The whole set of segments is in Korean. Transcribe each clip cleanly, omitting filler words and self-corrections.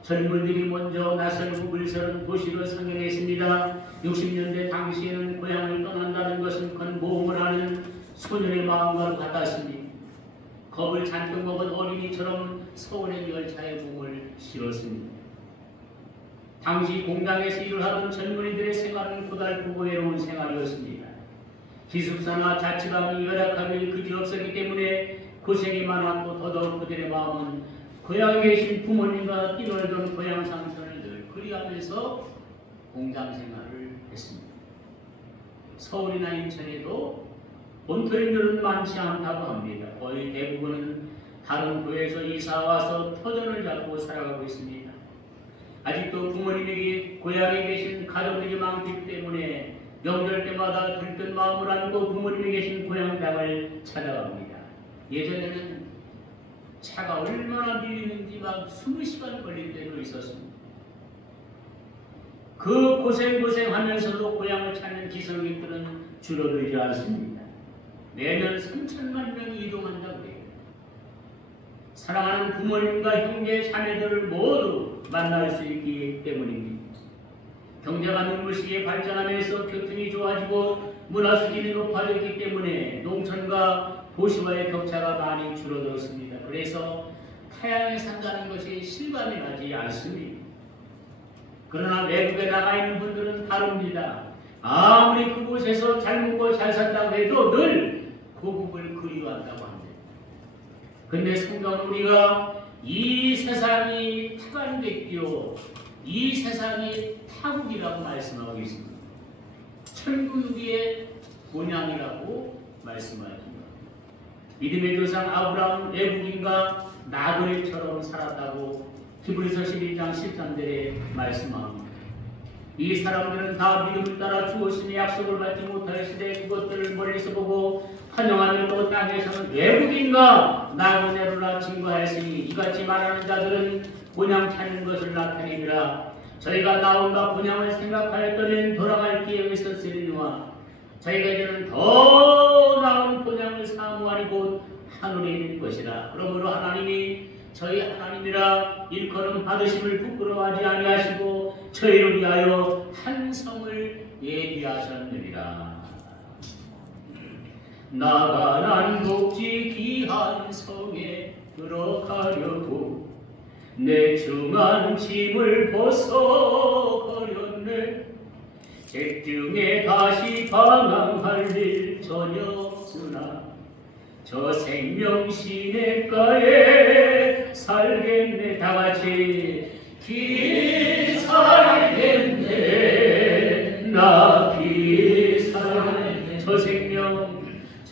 젊은이들이 먼저 나설고 물서른 도시로 상경했습니다. 60년대 당시에는 고향을 떠난다는 것은 큰 모험을 하는 소년의 마음과 같았습니다. 겁을 잔뜩 먹은 어린이처럼 서울행 열차에 몸을 실었습니다. 당시 공장에서 일을 하던 젊은이들의 생활은 고달프고 외로운 생활이었습니다. 기숙사나 자취방이 열악하게 그지없었기 때문에 고생이 많았고 더더욱 그들의 마음은 고향에 계신 부모님과 뛰놀던 고향 상선을 늘 그리하면서 공장 생활을 했습니다. 서울이나 인천에도 본토인들은 많지 않다고 합니다. 거의 대부분은 다른 도에서 이사와서 터전을 잡고 살아가고 있습니다. 아직도 부모님에게 고향에 계신 가족들이 많기 때문에 명절 때마다 들뜬 마음을 안고 부모님이 계신 고향당을 찾아갑니다. 예전에는 차가 얼마나 밀리는지 막 20시간 걸릴 때도 있었습니다. 그 고생하면서도 고향을 찾는 기성객들은 줄어들지 않습니다. 매년 3천만 명이 이동한다고 해요. 사랑하는 부모님과 형제, 자매들을 모두 만날 수 있기 때문입니다. 경제가 눈부시게 발전하면서 교통이 좋아지고 문화수준이 높아졌기 때문에 농촌과 도시와의 격차가 많이 줄어들었습니다. 그래서 타향에 산다는 것이 실감이 나지 않습니다. 그러나 외국에 나가 있는 분들은 다릅니다. 아무리 그곳에서 잘 먹고 잘 산다고 해도 늘 고국을 그리워한다고 합니다. 근데 성경은 우리가 이 세상이 타간됐기요 이 세상이 타국이라고 말씀하고 있습니다. 천국의 본향이라고 말씀하십니다. 믿음의 조상 아브라함은 외국인과 나그네처럼 살았다고 히브리서 11장 13절에 말씀합니다. 이 사람들은 다 믿음을 따라 주어진의 약속을 받지 못할 시대 그것들을 멀리서 보고 환영하며 또 땅에서는 외국인과 나그네로라 징거하였으니 이같이 말하는 자들은 본향 찾는 것을 나타내니라. 저희가 나온과 본향을 생각하였더니 돌아갈 기회가 있었으리니와 저희가 이제는 더 나은 본향을 사모하니 곧 하늘에 있는 것이라. 그러므로 하나님이 저희 하나님이라 일컬음 받으심을 부끄러워하지 아니하시고 저희를 위하여 한 성을 예비하셨느니라. 나가 난 복지 귀한 성에 들어가려고 내 중한 짐을 벗어버렸네. 객중에 다시 방황할 일 전혀 없으나 저 생명 시냇가에 살겠네. 다같이 길 살겠네. 나 길 살겠네.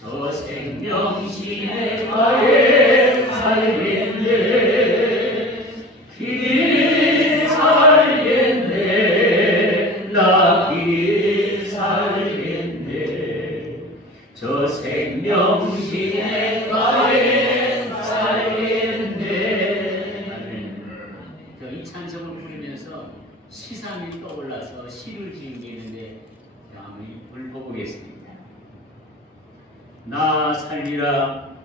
저 생명 시냇가에 살겠네. 길 살겠네. 나 길 살겠네. 저 생명 시냇가에 살겠네. 이 찬송을 부르면서 시상이 떠올라서 시를 지은 게 있는데 한번 읽어보겠습니다. 나 살리라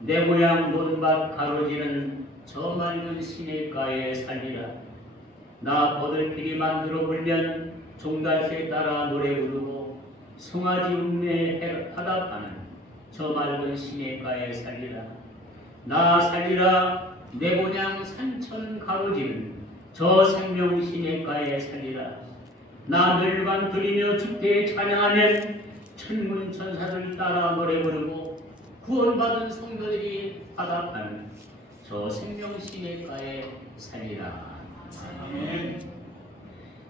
내 고향 논밭 가로지는 저 맑은 시냇가에 살리라. 나 버들피리 만들어 불면 종달새 따라 노래 부르고 송아지 읍내 화답하는 저 맑은 시냇가에 살리라. 나 살리라 내 고향 산천 가로지는 저 생명 시냇가에 살리라. 나 멸관 드리며 주태에 찬양하면 천군 천사들 따라 노래 부르고 구원받은 성도들이 화답하는 저 생명 시냇가에 살리라.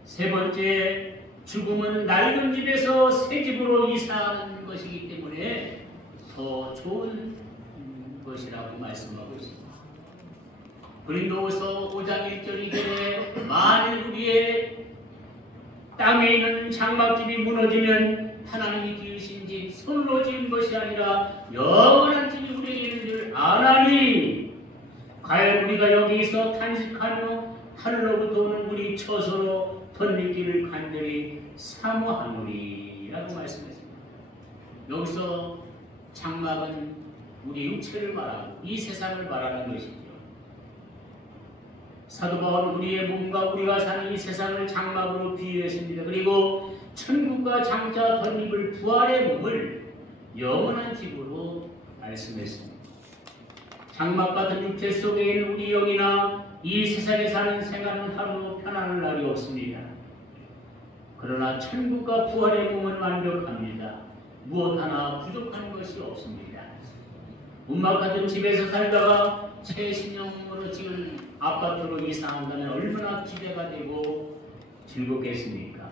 세 번째, 죽음은 낡은 집에서 새 집으로 이사하는 것이기 때문에 더 좋은 것이라고 말씀하고 있습니다. 고린도후서 5장 1절 2절에 만일 우리의 땅에 있는 장막집이 무너지면 하나님이 지으신 집 손으로 지은 것이 아니라 영원한 집이 우리에게 있는 줄 아나니 과연 우리가 여기서 탄식하며 하늘로부터 오는 물이 처소로 덧미기를 간절히 사모하노니라고 말씀했습니다. 여기서 장막은 우리 육체를 말하고 이 세상을 말하는 것이죠. 사도 바울은 우리의 몸과 우리가 사는 이 세상을 장막으로 비유했습니다. 그리고 천국과 장차 덧입을 부활의 몸을 영원한 집으로 말씀했습니다. 장막 같은 육체 속에 있는 우리 영이나 이 세상에 사는 생활은 하루 편안한 날이 없습니다. 그러나 천국과 부활의 몸은 완벽합니다. 무엇 하나 부족한 것이 없습니다. 운막 같은 집에서 살다가 최신형으로 지은 아파트로 이사한다면 얼마나 기대가 되고 즐겁겠습니까?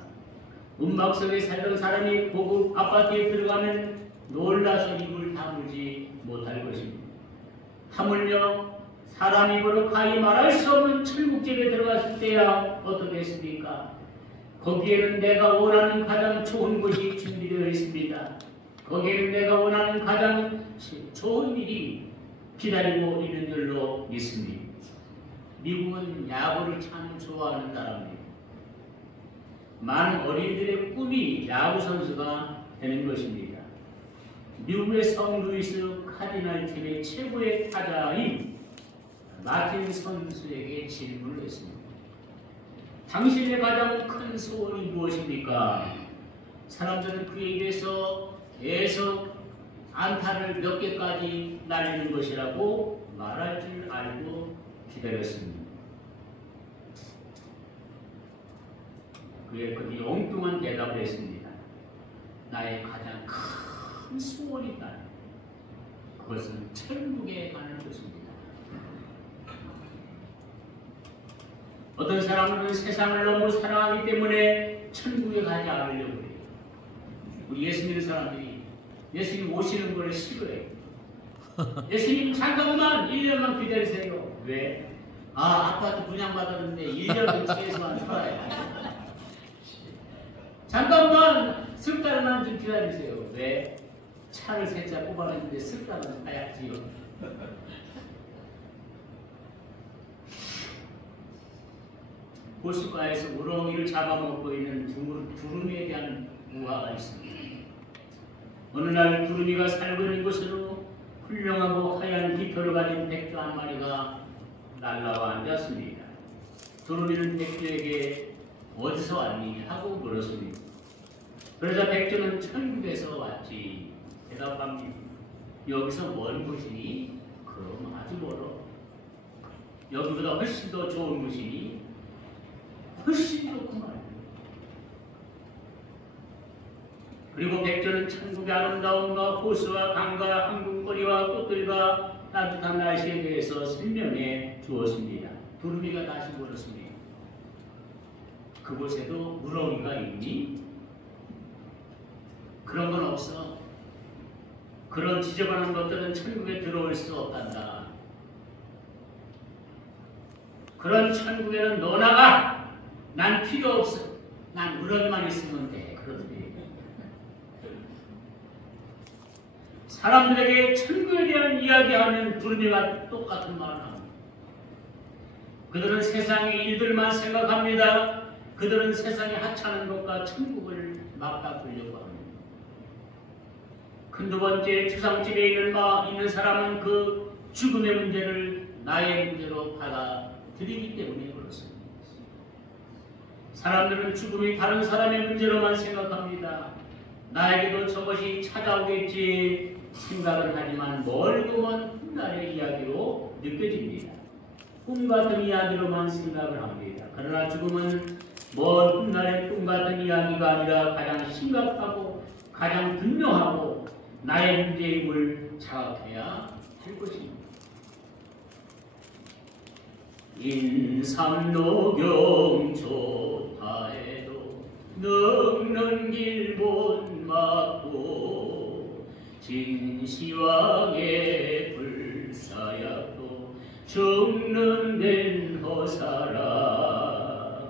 운막 속에 살던 사람이 고급 아파트에 들어가면 놀라서 입을 다물지 못할 것입니다. 하물며 사람이 버럭하이 말할 수 없는 천국집에 들어갔을 때야 어떻겠습니까? 거기에는 내가 원하는 가장 좋은 곳이 준비되어 있습니다. 거기에는 내가 원하는 가장 좋은 일이 기다리고 있는 줄로 믿습니다. 미국은 야구를 참 좋아하는 나라입니다. 많은 어린이들의 꿈이 야구 선수가 되는 것입니다. 미국의 성루이스 카디널 팀의 최고의 타자인 마틴 선수에게 질문을 했습니다. 당신의 가장 큰 소원이 무엇입니까? 사람들은 그의 입에서 계속 안타를 몇 개까지 날리는 것이라고 말할 줄 알고 기다렸습니다. 그의 그 엉뚱한 대답을 했습니다. 나의 가장 큰 소원이 있다. 그것은 천국에 가는 것입니다. 어떤 사람은 세상을 너무 사랑하기 때문에 천국에 가지 않으려고 해요. 우리 예수 믿는 사람들이 예수님 오시는 걸 싫어해요. 예수님 잠깐만 1년만 기다리세요. 왜? 아파트 분양받았는데 1년은 최소한 살아야 돼요. 잠깐만 석 달만 좀 기다리세요. 왜? 차를 세 차 뽑아놨는데 석 달은 가야지요. 호숫가에서 우렁이를 잡아먹고 있는 두루미에 대한 우화가 있습니다. 어느 날 두루미가 살고 있는 곳으로 훌륭하고 하얀 깃털을 가진 백조 한 마리가 날라와 앉았습니다. 두루미는 백조에게 어디서 왔니? 하고 물었습니다. 그러자 백조는 천국에서 왔지 대답합니다. 여기서 먼 곳이니? 그럼 아주 멀어. 여기보다 훨씬 더 좋은 곳이니? 훨씬 좋구만. 그리고 백조는 천국의 아름다움과 호수와 강과 항구거리와 꽃들과 따뜻한 날씨에 대해서 설명해 주었습니다. 두루미가 다시 물었습니다. 그곳에도 우렁이가 있니? 그런 건 없어. 그런 지저분한 것들은 천국에 들어올 수 없단다. 그런 천국에는 너 나가! 난 필요 없어. 난 우렁이만 있으면 돼. 그러더니 사람들에게 천국에 대한 이야기하면 두루미가 똑같은 말을 합니다. 그들은 세상의 일들만 생각합니다. 그들은 세상에 하찮은 것과 천국을 맞바꾸려고 합니다. 큰 두 번째 추상집에 있는 사람은 그 죽음의 문제를 나의 문제로 받아들이기 때문에 그렇습니다. 사람들은 죽음이 다른 사람의 문제로만 생각합니다. 나에게도 저것이 찾아오겠지 생각을 하지만 멀고 먼 훗날의 이야기로 느껴집니다. 꿈 같은 이야기로만 생각을 합니다. 그러나 죽음은 먼 훗날의 꿈 같은 이야기가 아니라 가장 심각하고 가장 분명하고 나의 문제임을 자각해야 할 것입니다. 인삼노경 좋다 해도 늙는 길 못 막고 진시황의 불사약도 죽는 데는 허사라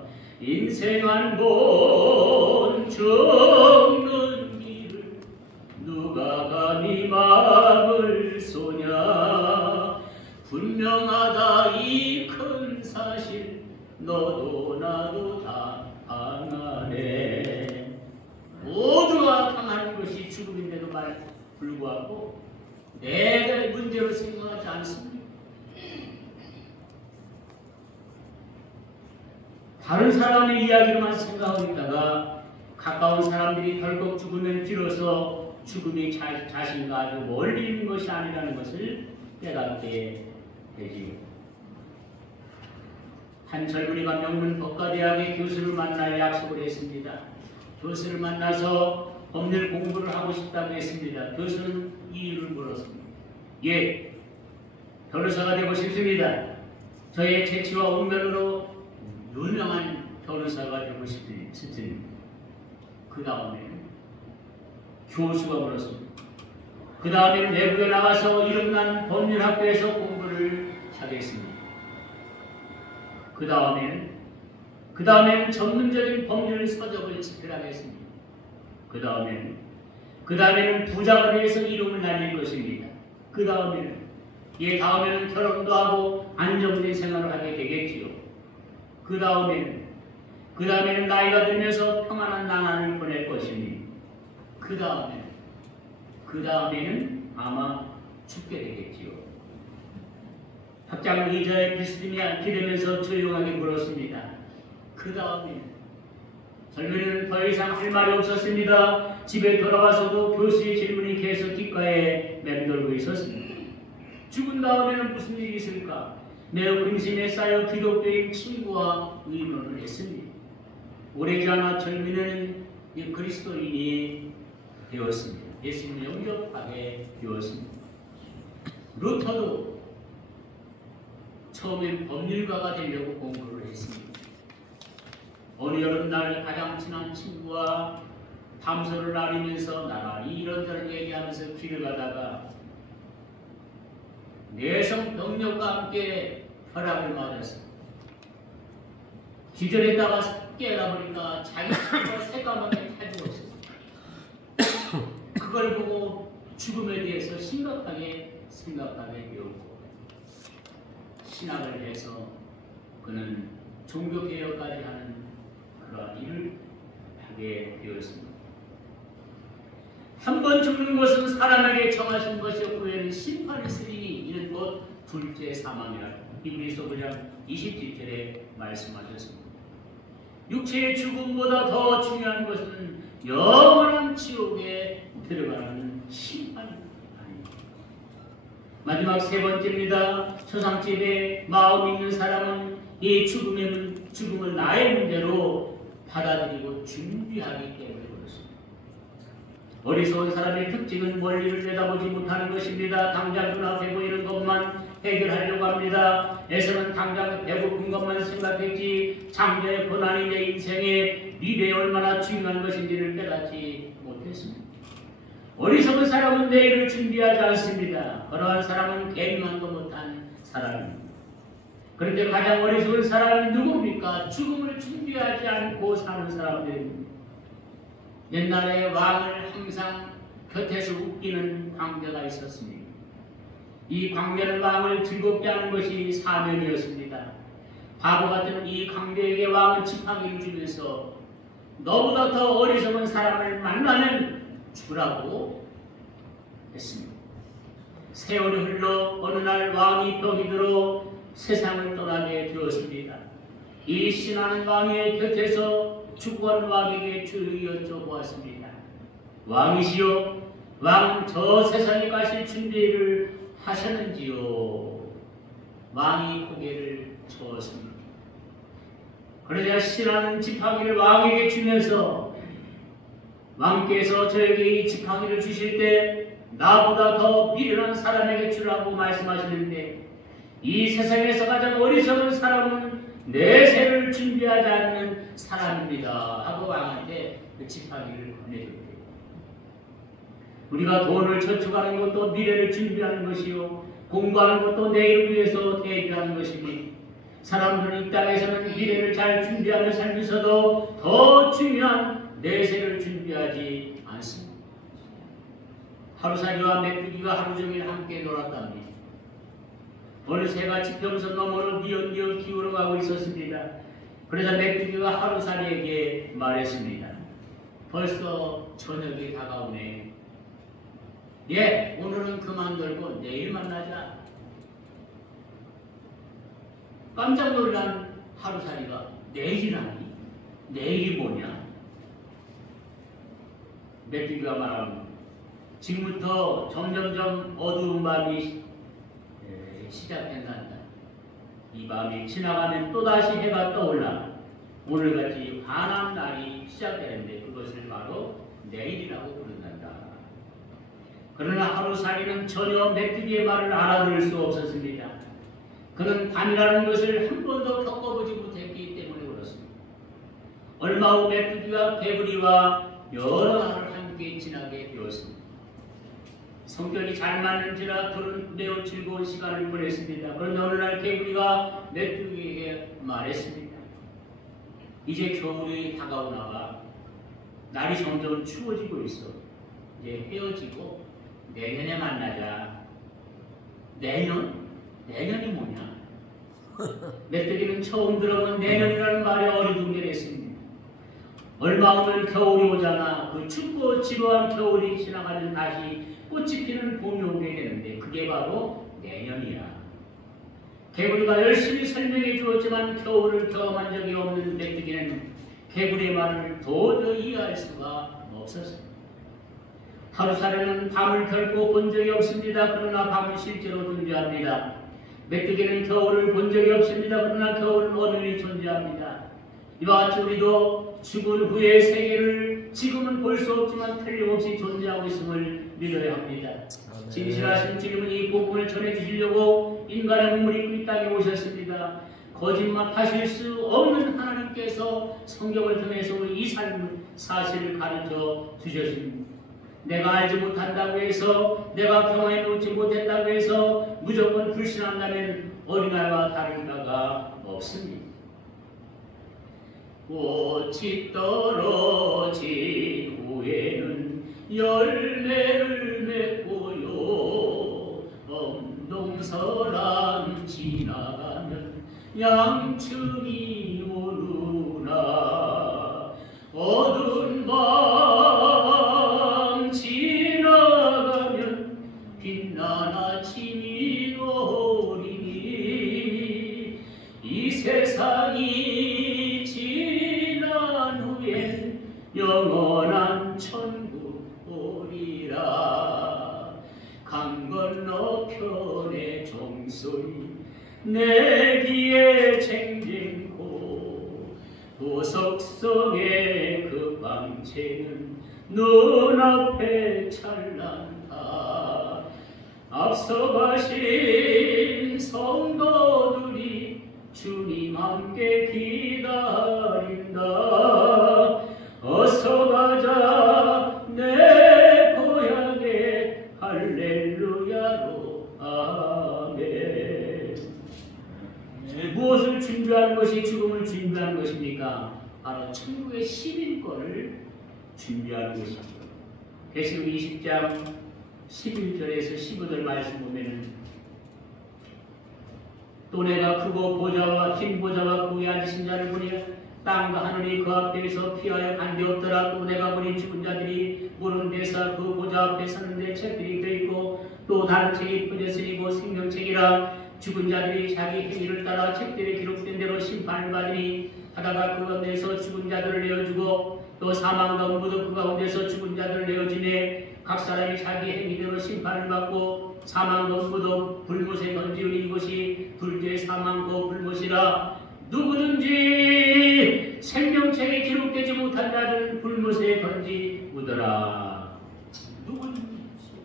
인생 한 번 죽는 길을 누가 감히 막을 소냐 분명하다 이 큰 사실 너도 나도 다 당하네. 모두가 당하는 것이 죽음인데도 불구하고 내가 문제로 생각하지 않습니다. 다른 사람의 이야기로만 생각하고 있다가 가까운 사람들이 덜컥 죽으면 비로소 죽음이 자신과 아주 멀리 있는 것이 아니라는 것을 깨닫게 되지요. 한 젊은이가 명문 법과대학의 교수를 만날 약속을 했습니다. 교수를 만나서 법률 공부를 하고 싶다고 했습니다. 교수는 이유를 물었습니다. 예, 변호사가 되고 싶습니다. 저의 재치와 운명으로 유명한 변호사가 되고 싶습니다. 그 다음에는 교수가 물었습니다. 그 다음에는 외국에 나가서 이름난 법률학교에서 공부를 하겠습니다. 그 다음에는 전문적인 법률 서적을 집필하겠습니다. 그 다음에는 부자가 되어서 이름을 날릴 것입니다. 그 다음에는 결혼도 하고 안정된 생활을 하게 되겠지요. 그 다음에는 나이가 들면서 평안한 나날을 보낼 것입니다. 그 다음에는 아마 죽게 되겠지요. 학장 의자에 비스듬히 앉게 되면서 조용하게 물었습니다. 그 다음에는 젊은이는 더 이상 할 말이 없었습니다. 집에 돌아와서도 교수의 질문이 계속 귓가에 맴돌고 있었습니다. 죽은 다음에는 무슨 일이 있을까? 매우 근심에 쌓여 기독교인 친구와 의논을 했습니다. 오래지 않아 젊은이는 그리스도인이 되었습니다. 예수님을 영접하게 되었습니다. 루터도 처음엔 법률가가 되려고 공부를 했습니다. 어느 여름날 가장 친한 친구와 담소를 나누면서 나란히 이런저런 얘기하면서 길을 가다가 내성 병력과 함께 혈압을 맞았습니다. 기절했다가 깨어나보니까 자기 친구가 새까맣게 타 죽었습니다. 그걸 보고 죽음에 대해서 심각하게 생각하게 되었고 신학을 해서 그는 종교개혁까지 하는 그러한 일을 하게 되었습니다. 한 번 죽는 것은 사람에게 정하신 것이었고 후에는 심판이 있으리니 이는 곧 둘째 사망이라 히브리서 9장 27절에 말씀하셨습니다. 육체의 죽음보다 더 중요한 것은 영원한 지옥에 들어가는 심판입니다. 마지막 세 번째입니다. 초상집에 마음 있는 사람은 이 죽음을 나의 문제로 받아들이고 준비하기 때문에 그렇습니다. 어리석은 사람의 특징은 멀리를 내다보지 못하는 것입니다. 당장 눈앞에 보이는 것만 해결하려고 합니다. 에서는 당장 배고픈 것만 생각했지 장래의 고난이 내 인생의 미래에 얼마나 중요한 것인지를 깨닫지 못했습니다. 어리석은 사람은 내일을 준비하지 않습니다. 그러한 사람은 개명도 못한 사람입니다. 그런데 가장 어리석은 사람이 누굽니까? 죽음을 준비하지 않고 사는 사람들입니다. 옛날에 왕을 항상 곁에서 웃기는 광대가 있었습니다. 이 광대는 왕을 즐겁게 하는 것이 사명이었습니다. 바보 같은 이 광대에게 왕은 지팡이를 주면서 너보다 더 어리석은 사람을 만나면 주라고 했습니다. 세월이 흘러 어느 날 왕이 병이 들어 세상을 떠나게 되었습니다. 이 신하는 왕의 곁에서 죽어가는 왕에게 주의 여쭤보았습니다. 왕이시여, 왕은 저 세상에 가실 준비를 하셨는지요? 왕이 고개를 저었습니다. 그러자 신하는 지팡이를 왕에게 주면서 왕께서 저에게 이 지팡이를 주실 때 나보다 더 미련한 사람에게 주라고 말씀하시는데 이 세상에서 가장 어리석은 사람은 내세를 준비하지 않는 사람입니다 하고 왕한테 그 지팡이를 건네줬대요. 우리가 돈을 저축하는 것도 미래를 준비하는 것이요 공부하는 것도 내일을 위해서 대비하는 것입니다. 사람들은 이 땅에서는 미래를 잘 준비하며 살면서도 더 중요한 내세를 준비하지 않습니다. 하루살이와 메뚜기가 하루 종일 함께 놀았답니다. 어느 새가 지평선 너머로 니엇니엇 기울어 가고 있었습니다. 그러자 메뚜기가 하루살이에게 말했습니다. 벌써 저녁이 다가오네. 예, 오늘은 그만 놀고 내일 만나자. 깜짝 놀란 하루살이가 내일이라니? 내일이 뭐냐? 메뚜기가 말하는 지금부터 점점점 어두운 밤이 시작된단다. 이 밤이 지나가면 또다시 해가 떠올라 오늘같이 환한 날이 시작되는데 그것을 바로 내일이라고 부른단다. 그러나 하루살이는 전혀 메뚜기의 말을 알아들을 수 없었습니다. 그는 밤이라는 것을 한 번도 겪어보지 못했기 때문에 그렇습니다. 얼마 후 메뚜기와 개구리와 여러 하루를 함께 지나게 되었습니다. 성격이 잘 맞는지라 둘은 매우 즐거운 시간을 보냈습니다. 그런데 어느 날 개구리가 메뚜기에게 말했습니다. 이제 겨울이 다가오나봐. 날이 점점 추워지고 있어. 이제 헤어지고 내년에 만나자. 내년? 내년이 뭐냐? 메뚜기는 처음 들어본 내년이라는 말에 어리둥절했습니다. 얼마 후면 겨울이 오잖아. 그 춥고 지루한 겨울이 지나가면 다시 꽃이 피는 봄이 오게 되는데 그게 바로 내년이야. 개구리가 열심히 설명해 주었지만 겨울을 경험한 적이 없는 메뚜기는 개구리의 말을 도저히 이해할 수가 없었습니다. 하루살이는 밤을 결코 본 적이 없습니다. 그러나 밤은 실제로 존재합니다. 메뚜기는 겨울을 본 적이 없습니다. 그러나 겨울은 엄연히 존재합니다. 이와 같이 우리도 죽은 후의 세계를 지금은 볼 수 없지만 틀림없이 존재하고 있음을 믿어야 합니다. 진실하신 주님은 이 복음을 전해주시려고 인간의 몸을 입고 이 땅에 오셨습니다. 거짓말하실 수 없는 하나님께서 성경을 통해서 우리 이 삶 사실을 가르쳐 주셨습니다. 내가 알지 못한다고 해서 내가 경험해 놓지 못했다고 해서 무조건 불신한다면 어린아이와 다른 바가 없습니다. 꽃이 떨어진 후에는 열매를 맺고요. 엄동설랑 지나가면 양춘이 오르나. 어두운 밤 지나가면 빛난 아침이 오리니. 이 세상이 지난 후엔 영원한 천국 오리라. 강 건너편의 종소리 내 귀에 쟁쟁고 보석 속의 그 광채는 눈앞에 찬란하. 앞서가신 성도들이 주님 함께 기다린다. 어서 가자 내 고향에 할렐루야로. 아멘. 무엇을 준비하는 것이 죽음을 준비하는 것입니까? 바로 천국의 시민권을 준비하는 것입니다. 계시록 20장 11절에서 15절 말씀 보면은 또 내가 크고 보좌와 흰 보좌와 그 위에 앉으신 자를 보니 땅과 하늘이 그 앞에서 피하여 간되었더라. 또 내가 보니 죽은 자들이 무는 데서 그 보좌 앞에 서는데 책들이 껴있고 또 다른 책이 펴졌으니 곧 생명책이라. 죽은 자들이 자기 행위를 따라 책들에 기록된 대로 심판을 받으니 하다가 그 가운데서 죽은 자들을 내어주고 또 사망과 무덤 그 가운데서 죽은 자들을 내어주네. 각 사람이 자기 행위대로 심판을 받고 사망과 무덤 불못에 던지우니 이것이 둘째 사망과 불못이라. 누구든지 생명책에 기록되지 못한 자들은 불못에 던지우더라. 누구든지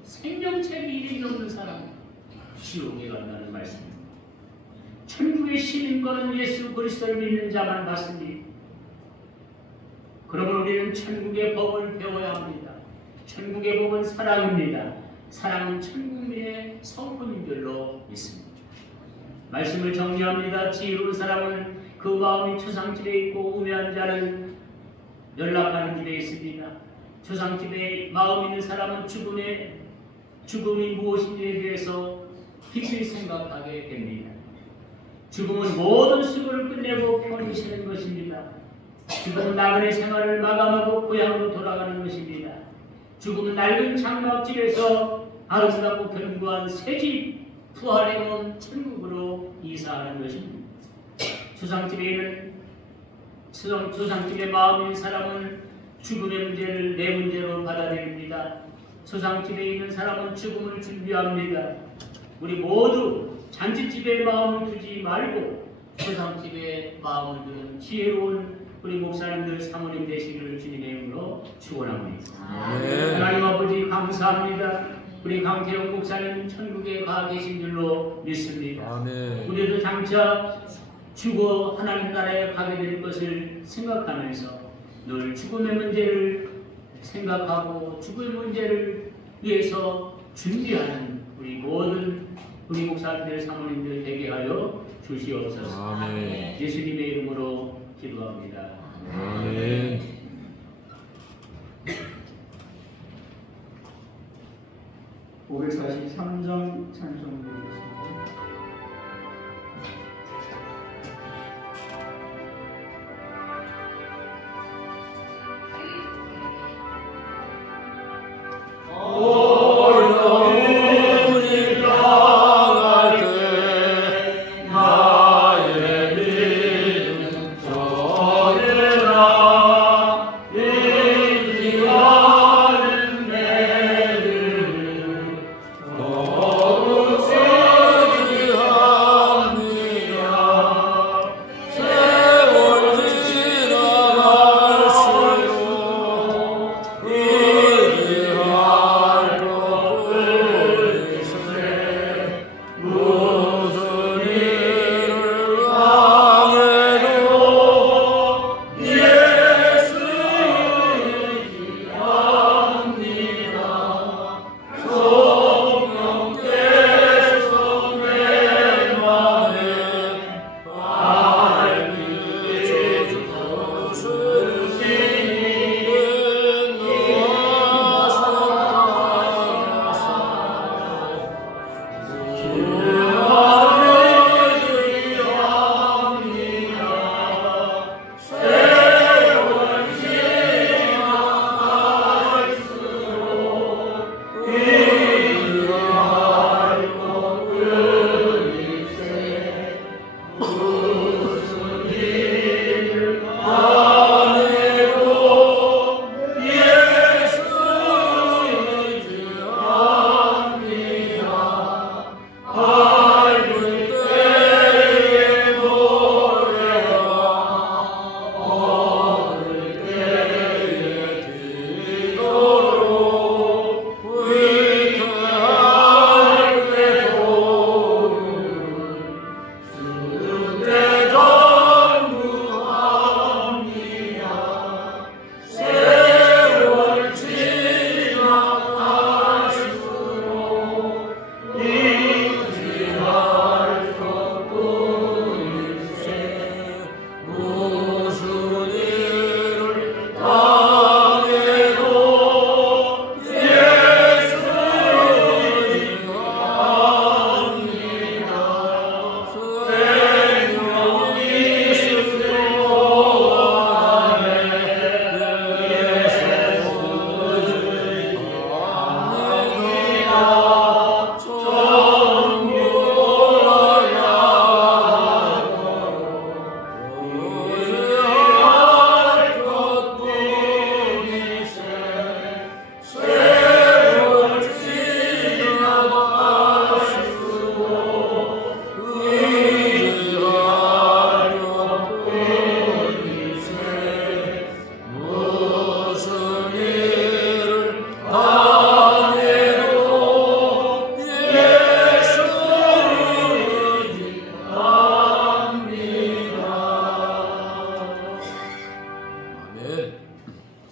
생명책에 이름이 없는 사람 지옥에 간다는 말씀입니다. 천국의 시민권은 예수 그리스도를 믿는 자만 받습니다. 그러므로 우리는 천국의 법을 배워야 합니다. 천국의 법은 사랑입니다. 사랑은 천국민의 성품인들로 있습니다. 말씀을 정리합니다. 지혜로운 사람은 그 마음이 초상집에 있고 우매한 자는 연락하는 집에 있습니다. 초상집에 마음 있는 사람은 죽음이 무엇인지에 대해서 깊이 생각하게 됩니다. 죽음은 모든 수고를 끝내고 편히 쉬는 것입니다. 죽음은 나그네 생활을 마감하고 고향으로 돌아가는 것입니다. 죽음은 낡은 장막집에서 아름답고 견고한 새집 부활의 몸 천국으로 이사하는 것입니다. 조상집의 마음인 사람은 죽음의 문제를 내 문제로 받아들입니다. 조상집에 있는 사람은 죽음을 준비합니다. 우리 모두 잔치집에 마음을 두지 말고 조상집에 마음을 두는 지혜로운 우리 목사님들 사모님 되시기를 주님의 이름으로 축원합니다. 하나님 아버지 감사합니다. 우리 강태영 목사님 천국에 가 계신 줄로 믿습니다. 우리도 장차 죽어 하나님 나라에 가게 될 것을 생각하면서 늘 죽음의 문제를 생각하고 죽음의 문제를 위해서 준비하는 우리 모든 우리 목사님들 사모님들 되게 하여 주시옵소서. 예수님의 이름으로 기도합니다. 아멘. 543장 찬송 드리겠습니다.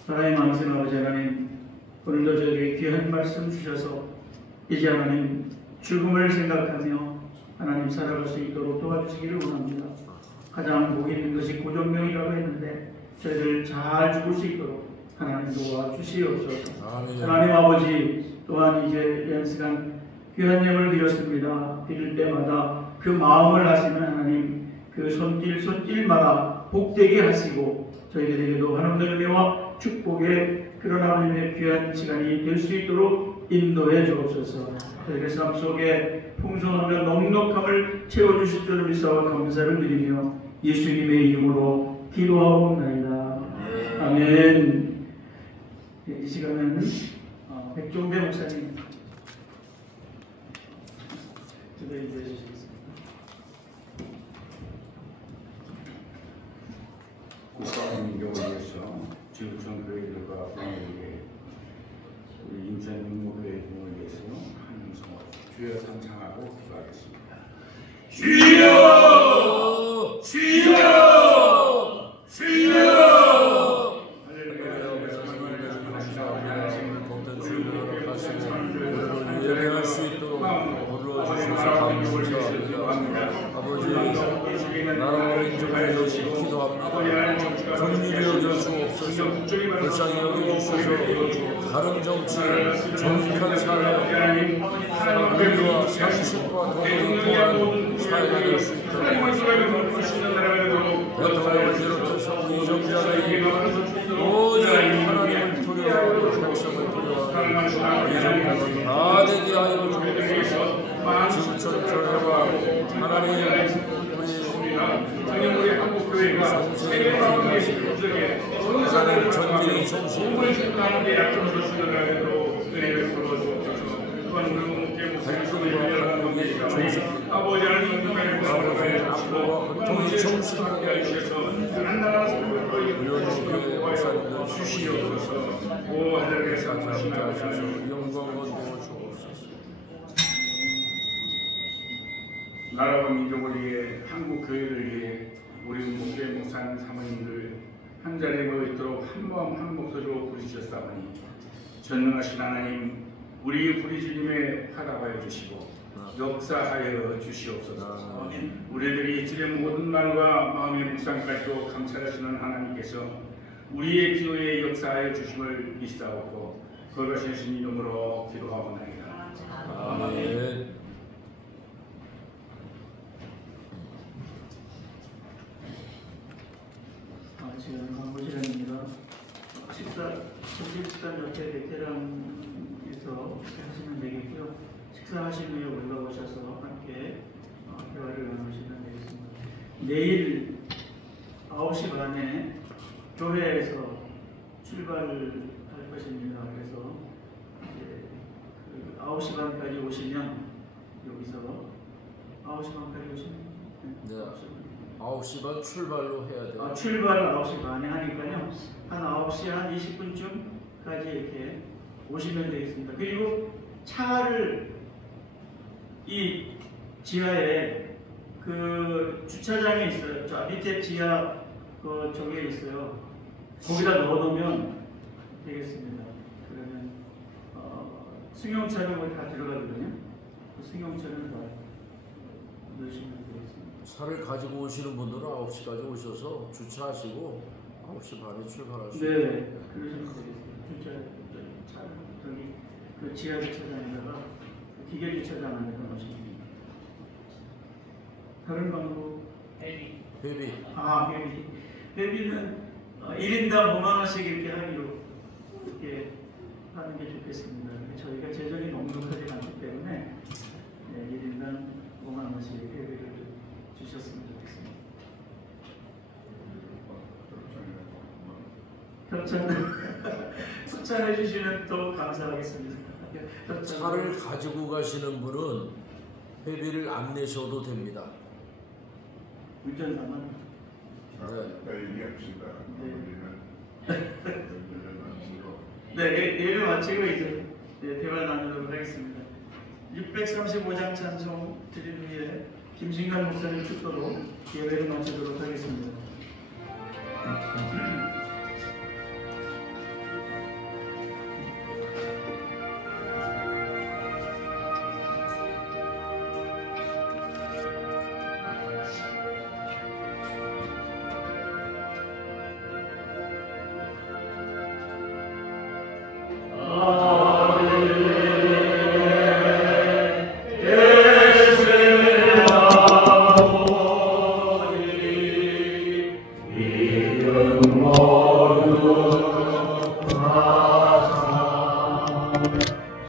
하나님 아버지 하나님, 오늘도 저에게 귀한 말씀 주셔서 이제 하나님 죽음을 생각하며 하나님 살아갈 수 있도록 도와주시기를 원합니다. 가장 복 있는 것이 고정명이라고 했는데 저희들 잘 죽을 수 있도록 하나님 도와주시옵소서. 하나님 아버지, 또한 이제 연시간 귀한 예물 드렸습니다. 드릴 때마다 그 마음을 하시는 하나님, 그 손길마다 복되게 하시고 저희들에게도 하나님의 은혜와 축복의 그런 하나님의 귀한 시간이 될 수 있도록 인도해 주옵소서. 저희의 삶 속에 풍성하며 넉넉함을 채워주실 줄을 믿사와 감사를 드리며 예수님의 이름으로 기도하옵나이다. 아멘. 이 시간은 백종배 목사님 기도해 주시겠습니다. 국가와 민족을 위해서 지구촌 교회들과 부모에게 우리 인천 육목교회 등을 위해서 하나님 성을 주여 찬양하고 기도하겠습니다. 주여! 주여! 주여! 예배할 수 있도록 불러주셔서 감사합니다. 아버지, 나라와 민족을 위해서 기도합니다. 긍휼히 여겨주옵소서. 불쌍히 여겨주셔서 다른 정치, 정직한 사회, 사랑과 상식과 도덕이 통한 사회가 될 수 있도록 대통령을 비롯해서 우리 정자들이 오직 하나님을 두려워하고 백성을 두려워하고 이 정부는 다 되게 하여 주옵소서. 지구촌 교회와 하나님 우리 한국교회가 세계방송에 하나님 전진의 정신 아버지 하나님 앞으로와 고통의 정신을 하셔서 나라 의원교회 목사님들 주시옵소서. 오 하늘에서 감사하셔서 영광을 주옵소서. 나라와 민족을 위해 한국 교회를 위해 우리 목회 목사님 사모님들 한 자리에 모여 있도록 한 마음 한 목소리로 부르셨사오니 전능하신 하나님 우리 부르짖음에 화답하여 주시고 역사하여 주시옵소서. 우리들이 지금 모든 말과 마음의 묵상까지도 감찰하시는 하나님께서 우리의 기도에 역사하여 주심을 믿사옵고 거룩하신 이름으로 기도하옵나이다. 아멘. 지금 광고 시간입니다. 점심시간 옆에 베테랑에서 하시면 되겠고요. 식사하신 후에 올라오셔서 함께 대화를 나누시면 되겠습니다. 내일 9시 반에 교회에서 출발할 것입니다. 그래서 이제 9시 반까지 오시면 여기서 9시 반까지 오시면 네. 9시 반 출발로 해야 돼요. 출발 9시 반에 하니까요. 한 9시 한 20분쯤까지 이렇게 오시면 되겠습니다. 그리고 차를 이 지하에 그 주차장에 있어요. 저 밑에 지하 그 저기에 있어요. 거기다 넣어놓으면 되겠습니다. 그러면 승용차는 거기 다 들어가거든요. 그 승용차는 다 넣으시면 되겠습니다. 차를 가지고 오시는 분들은 9시까지 오셔서 주차하시고 9시 반에 출발할 수 네, 있어요. 그러시면 되겠습니다. 차 저기 그 지하 주차장에다가 기계 주차장 안에 넣으시면 됩니다. 다른 방법? 회비. 회비는 1인당 5만 원씩 이렇게 하기로 이렇게 하는 게 좋겠습니다. 저희가 재정이 넉넉하지 않기 때문에 1인당 5만 원씩 회비를 주셨으면 좋겠습니다. 협찬해 주시면 또 감사하겠습니다. 차를 가지고 가시는 분은 회비를 안 내셔도 됩니다. 운전사만? 얘기합시다. 네, 예배 마치고 이제 대화 나누도록 하겠습니다. 635장 찬송 드린 후에 김신관 목사님 축도로 예배를 마치도록 하겠습니다.